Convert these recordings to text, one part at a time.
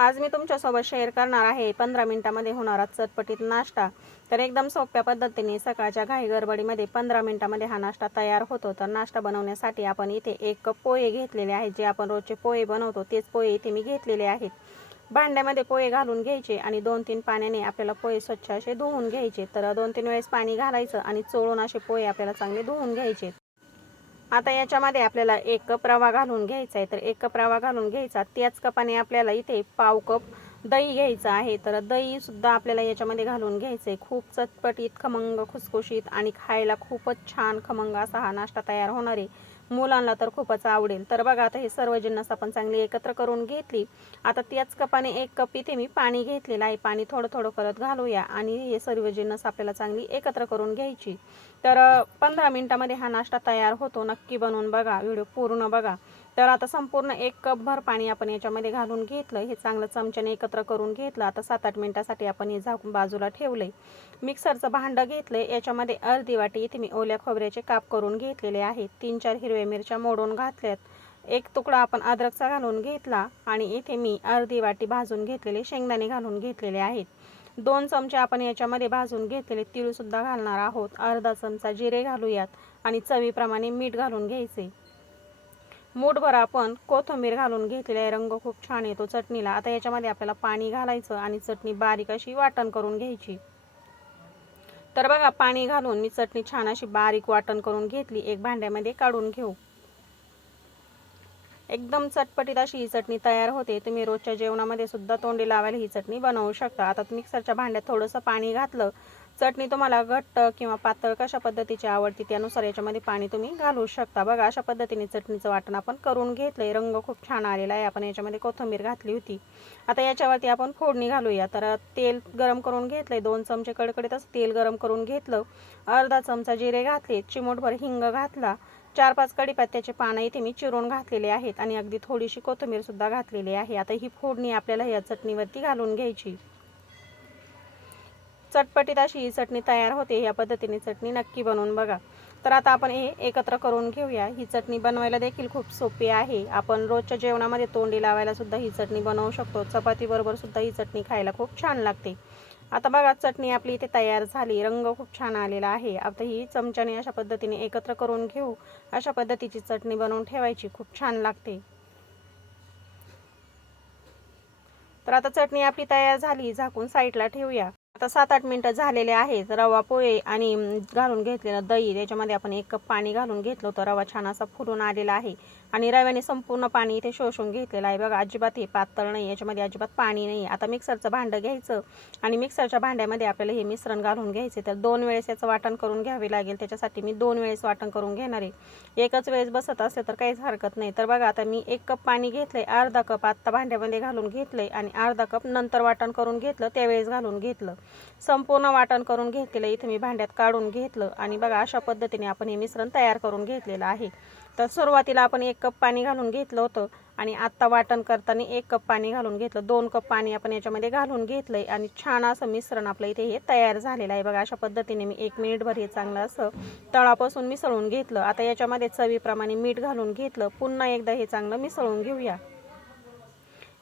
आज मी तुमच्यासोबत शेअर करणार आहे 15 मिनिटांमध्ये होणारा चटपटीत नाश्ता। तर एकदम सोप्या पद्धतीने सकाळच्या घाई गडबडीमध्ये 15 मिनिटांमध्ये हा नाश्ता तयार होतो। तर नाश्ता बनवण्यासाठी आपण इथे 1 कप पोहे घेतलेले आहेत, जे आपण रोजचे पोहे बनवतो तेच पोहे इथे मी घेतलेले आहेत। भांड्यामध्ये पोहे घालून घ्यायचे आणि 2-3 पाण्याने आपल्याला पोहे स्वच्छ असे धुवून घ्यायचे। तर 2-3 वेळेस पाणी घालायचं आणि चोळून असे पोहे आपल्याला चांगले धुवून घ्यायचे। आता याच्यामध्ये आपल्याला 1 कप रवा घालून घ्यायचा आहे। तर 1 कप रवा घालून घ्यायचा, त्याच कपाने आपल्याला इथे पाव कप दही घ्यायचं आहे। तर दही सुद्धा आपल्याला याच्यामध्ये घालून घ्यायचं आहे। खूप चटपटीत, खमंग, खुसखुशीत आणि खायला खूपच छान खमंग असा हा नाश्ता तयार होणार आहे। मुलांना तर खूपच आवडेल। तर बघा, आता हे सर्व जिन्नस आपण चांगली एकत्र करून घेतली। आता त्याच कपाने 1 कप इथे मी पाणी घेतलेलं आहे। पाणी थोडं थोडं करत घालूया आणि हे सर्व जिन्नस आपल्याला चांगली एकत्र करून घ्यायची। तर 15 मिनिटांमध्ये हा नाश्ता तयार होतो। नक्की बनवून बघा, व्हिडिओ पूर्ण बघा। तर आता संपूर्ण 1 कप भर पाणी आपण याच्यामध्ये घालून घेतलं, हे चांगलं चमच्याने एकत्र करून घेतलं। आता 7-8 मिनिटांसाठी आपण हे झाकून बाजूला ठेवलंय। मिक्सरचं भांडं घेतलंय, याच्यामध्ये अर्धी वाटी इथे मी ओल्या खोबऱ्याचे काप करून घेतलेले आहेत। 3-4 हिरव्या मिरच्या मोडून घातल्यात, 1 तुकडा आपण अद्रकचा घालून घेतला आणि इथे मी अर्धी वाटी भाजून घेतलेले शेंगदाणे घालून घेतलेले आहेत। 2 चमचे आपण याच्यामध्ये भाजून घेतलेले तीळ सुद्धा घालणार आहोत। अर्धा चमचा जिरे घालूयात आणि चवीप्रमाणे मीठ घालून घ्यायचे। मूठभर आपण कोथिंबीर घालून घेतलेली आहे, रंग खूप छान येतो चटणीला। आता याच्यामध्ये आपल्याला पाणी घालायचं आणि चटणी बारीक अशी वाटण करून घ्यायची। तर बघा, पाणी घालून मी चटणी छान अशी बारीक वाटण करून घेतली। एक भांड्यामध्ये काढून घेऊ। एकदम चटपटीत अशी ही चटणी तयार होते। तुम्ही रोजच्या जेवणामध्ये सुद्धा तोंडी लावायला ही चटणी बनवू शकता। आता मिक्सरच्या भांड्यात थोडंसं पाणी घातलं। चटणी तुम्हाला घट्ट किंवा पातळ कशा पद्धतीची आवडते त्यानुसार याच्यामध्ये पाणी तुम्ही घालू शकता। बघा, अशा पद्धतीने चटणीचं वाटण आपण करून घेतलंय, रंग खूप छान आलेला आहे। आपण याच्यामध्ये कोथिंबीर घातली होती। आता याच्यावरती आपण फोडणी घालूया। तर तेल गरम करून घेतलंय, 2 चमचे कडकडीत असं तेल गरम करून घेतलं। अर्धा चमचा जिरे घातले, चिमूटभर हिंग घातला, 4-5 कढीपत्त्याचे पानं इथे मी चिरून घातलेले आहेत आणि अगदी थोडीशी कोथिंबीर सुद्धा घातलेली आहे। आता ही फोडणी आपल्याला या चटणीवरती घालून घ्यायची। चटपटीत अशी ही चटणी तयार होते। या पद्धतीने चटणी नक्की बनवून बघा। तर आता आपण हे एकत्र करून घेऊया। ही चटणी बनवायला देखील खूप सोपी आहे। आपण रोजच्या जेवणामध्ये तोंडी लावायला सुद्धा ही चटणी बनवू शकतो। चपाती बरोबर सुद्धा ही चटणी खायला खूप छान लागते। आता बघा, चटणी आपली इथे तयार झाली, रंग खूप छान आलेला आहे। आता ही चमच्याने अशा पद्धतीने एकत्र करून घेऊ। अशा पद्धतीची चटणी बनवून ठेवायची, खूप छान लागते। तर आता चटणी आपली तयार झाली, झाकून साईडला ठेवूया। आता 7-8 मिनिटं झालेले आहेत। रवा, पोहे आणि घालून घेतलेलं दही, त्याच्यामध्ये आपण 1 कप पाणी घालून घेतलं होतं। रवा छान असा फुलून आलेला आहे आणि रव्याने संपूर्ण पाणी इथे शोषून घेतलेलं आहे। बघा, अजिबात हे पातळ नाही, याच्यामध्ये अजिबात पाणी नाही। आता मिक्सरचं भांडं घ्यायचं आणि मिक्सरच्या भांड्यामध्ये आपल्याला हे मिश्रण घालून घ्यायचे। तर 2 वेळेस याचं वाटण करून घ्यावे लागेल, त्याच्यासाठी मी 2 वेळेस वाटण करून घेणार आहे। एकच वेळेस बसत असले तर काहीच हरकत नाही। तर बघा, आता मी 1 कप पाणी घेतलंय, अर्धा कप आत्ता भांड्यामध्ये घालून घेतलंय आणि अर्धा कप नंतर वाटण करून घेतलं, त्यावेळेस घालून घेतलं। संपूर्ण वाटण करून घेतलेलं इथे मी भांड्यात काढून घेतलं आणि बघा, अशा पद्धतीने आपण हे मिश्रण तयार करून घेतलेलं आहे। तर सुरुवातीला आपण 1 कप पाणी घालून घेतलं होतं आणि आत्ता वाटण करताना 1 कप पाणी घालून घेतलं। 2 कप पाणी आपण याच्यामध्ये घालून घेतलंय आणि छान असं मिश्रण आपलं इथे हे तयार झालेलं आहे। बघा, अशा पद्धतीने मी 1 मिनिटभर हे चांगलं असं तळापासून मिसळून घेतलं। आता याच्यामध्ये चवीप्रमाणे मीठ घालून घेतलं। पुन्हा एकदा हे चांगलं मिसळून घेऊया।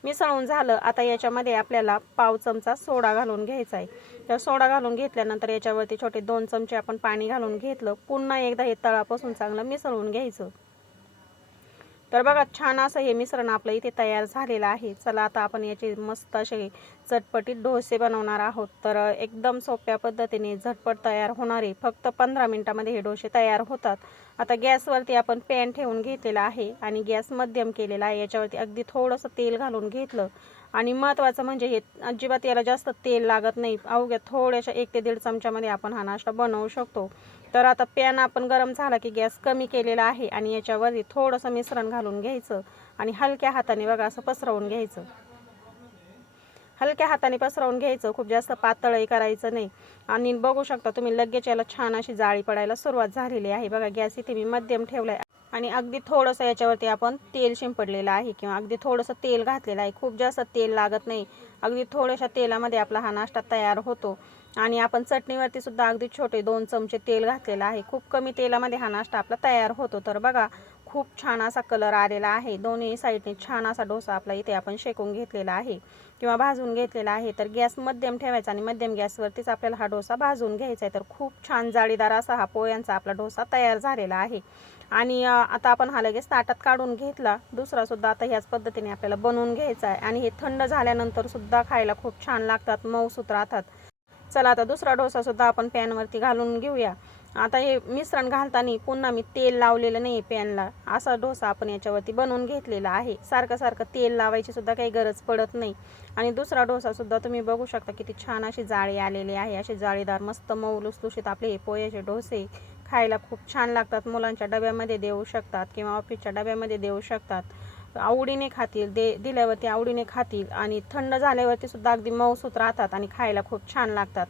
मिसळून झालं, आता याच्यामध्ये आपल्याला पाव चमचा सोडा घालून घ्यायचा आहे। तर सोडा घालून घेतल्यानंतर याच्यावरती छोटे 2 चमचे आपण पाणी घालून घेतलं। पुन्हा एकदा हे तळापासून चांगलं मिसळून घ्यायचं। तर बघा, छान असं हे मिश्रण आपलं इथे तयार झालेलं आहे। चला, आता आपण याचे मस्त असे चटपटीत डोसे बनवणार आहोत। तर एकदम सोप्या पद्धतीने झटपट तयार होणारे, फक्त 15 मिनिटांमध्ये हे डोसे तयार होतात। आता गॅसवरती आपण पॅन ठेवून घेतलेला आहे आणि गॅस मध्यम केलेला आहे। याच्यावरती अगदी थोडंसं तेल घालून घेतलं आणि महत्त्वाचं म्हणजे हे अजिबात याला जास्त तेल लागत नाही, अवघ्या थोड्याशा 1 ते 1.5 चमच्यामध्ये आपण हा नाश्ता बनवू शकतो। तर आता पॅन आपण गरम झाला की गॅस कमी केलेला आहे आणि याच्यावरती थोडंसं मिश्रण घालून घ्यायचं आणि हलक्या हाताने बघा असं पसरवून घ्यायचं। हलक्या हाताने पसरवून घ्यायचं, खूप जास्त पातळही करायचं नाही। आणि बघू शकता तुम्ही, लगेच याला छान अशी जाळी पडायला सुरुवात झालेली आहे। बघा, गॅस इथे मी मध्यम ठेवलाय आणि अगदी थोडंसं याच्यावरती आपण तेल शिंपडलेलं आहे किंवा अगदी थोडंसं तेल घातलेलं आहे। खूप जास्त तेल लागत नाही, अगदी थोड्याशा तेलामध्ये आपला हा नाश्ता तयार होतो। आणि आपण चटणीवरती सुद्धा अगदी छोटे 2 चमचे तेल घातलेलं आहे। खूप कमी तेलामध्ये हा नाश्ता आपला तयार होतो। तर बघा, खूप छान असा कलर आलेला आहे। दोन्ही साईडने छान असा डोसा आपला इथे आपण शेकून घेतलेला आहे किंवा भाजून घेतलेला आहे। तर गॅस मध्यम ठेवायचा आणि मध्यम गॅसवरतीच आपल्याला हा डोसा भाजून घ्यायचा आहे। तर खूप छान जाळीदार असा हा पोह्यांचा आपला डोसा तयार झालेला आहे। आणि आता आपण हा लगेच ताटात काढून घेतला। दुसरा सुद्धा आता ह्याच पद्धतीने आपल्याला बनवून घ्यायचा आहे आणि हे थंड झाल्यानंतर सुद्धा खायला खूप छान लागतात, मऊसूत राहतात। चला आता दुसरा डोसा सुद्धा आपण पॅनवरती घालून घेऊया। आता हे मिश्रण घालताना पुन्हा मी तेल लावलेलं नाही पॅनला, असा डोसा आपण याच्यावरती बनवून घेतलेला आहे। सारखं सारखं तेल लावायची सुद्धा काही गरज पडत नाही। आणि दुसरा डोसा सुद्धा तुम्ही बघू शकता किती छान अशी जाळी आलेली आहे। असे जाळीदार मस्त मऊ लुसलुशीत आपले हे पोह्याचे डोसे खायला खूप छान लागतात। मुलांच्या डब्यामध्ये देऊ शकतात किंवा ऑफिसच्या डब्यामध्ये देऊ शकतात। आवडीने खातील, दिल्यावरती आवडीने खातील आणि थंड झाल्यावरती सुद्धा अगदी मऊसूत राहतात आणि खायला खूप छान लागतात।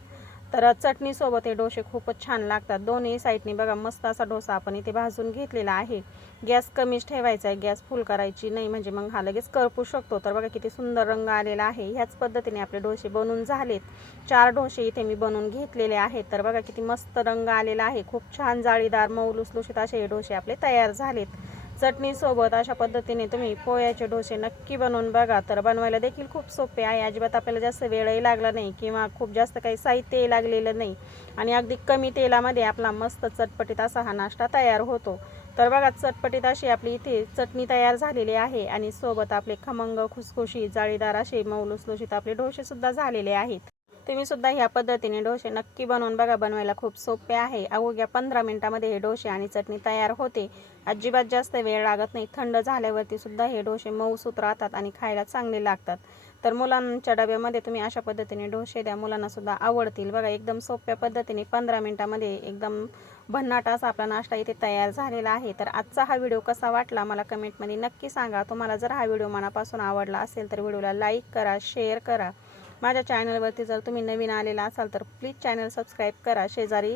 तर चटणीसोबत हे डोसे खूपच छान लागतात। दोन्ही साईडनी बघा मस्त असा डोसा आपण इथे भाजून घेतलेला आहे। गॅस कमीच ठेवायचा आहे, गॅस फुल करायची नाही, म्हणजे मग हा लगेच करपू शकतो। तर बघा किती सुंदर रंग आलेला आहे। ह्याच पद्धतीने आपले डोसे बनून झालेत। 4 डोसे इथे मी बनवून घेतलेले आहेत। तर बघा किती मस्त रंग आलेला आहे। खूप छान जाळीदार मऊ लुसलुशीत असे हे डोसे आपले तयार झालेत। चटणीसोबत अशा पद्धतीने तुम्ही पोह्याचे डोसे नक्की बनवून बघा। तर बनवायला देखील खूप सोपे आहे, अजिबात आपल्याला जास्त वेळही लागला नाही किंवा खूप जास्त काही साहित्यही लागलेलं नाही आणि अगदी कमी तेलामध्ये आपला मस्त चटपटीत असा हा नाश्ता तयार होतो। तर बघा चटपटीत अशी आपली इथे चटणी तयार झालेली आहे आणि सोबत आपले खमंग खुसखुशीत जाळीदार असे मऊ लुसलुशीत आपले डोसे सुद्धा झालेले आहेत। तुम्ही सुद्धा ह्या पद्धतीने डोसे नक्की बनवून बघा, बनवायला खूप सोपे आहे। अवघ्या 15 मिनिटामध्ये हे डोसे आणि चटणी तयार होते। अजिबात जास्त वेळ लागत नाही। थंड झाल्यावरती सुद्धा हे डोसे मऊसूत राहतात आणि खायला चांगले लागतात। तर मुलांच्या डब्यामध्ये तुम्ही अशा पद्धतीने डोसे द्या, मुलांना सुद्धा आवडतील। बघा एकदम सोप्या पद्धतीने 15 मिनिटामध्ये एकदम भन्नाट असा आपला नाश्ता इथे तयार झालेला आहे। तर आजचा हा व्हिडिओ कसा वाटला मला कमेंटमध्ये नक्की सांगा। तुम्हाला जर हा व्हिडिओ मनापासून आवडला असेल तर व्हिडिओला लाईक करा, शेअर करा। माझ्या चॅनलवरती जर तुम्ही नवीन आलेला असाल तर प्लीज चॅनल सबस्क्राईब करा। शेजारी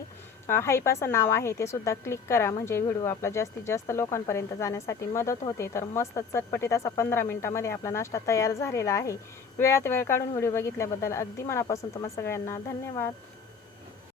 हाईप असं नाव आहे ते सुद्धा क्लिक करा, म्हणजे व्हिडिओ आपला जास्तीत जास्त लोकांपर्यंत जाण्यासाठी मदत होते। तर मस्त चटपटीत असा 15 मिनिटामध्ये आपला नाश्ता तयार झालेला आहे। वेळात वेळ काढून व्हिडिओ बघितल्याबद्दल अगदी मनापासून तुम्हा सगळ्यांना धन्यवाद।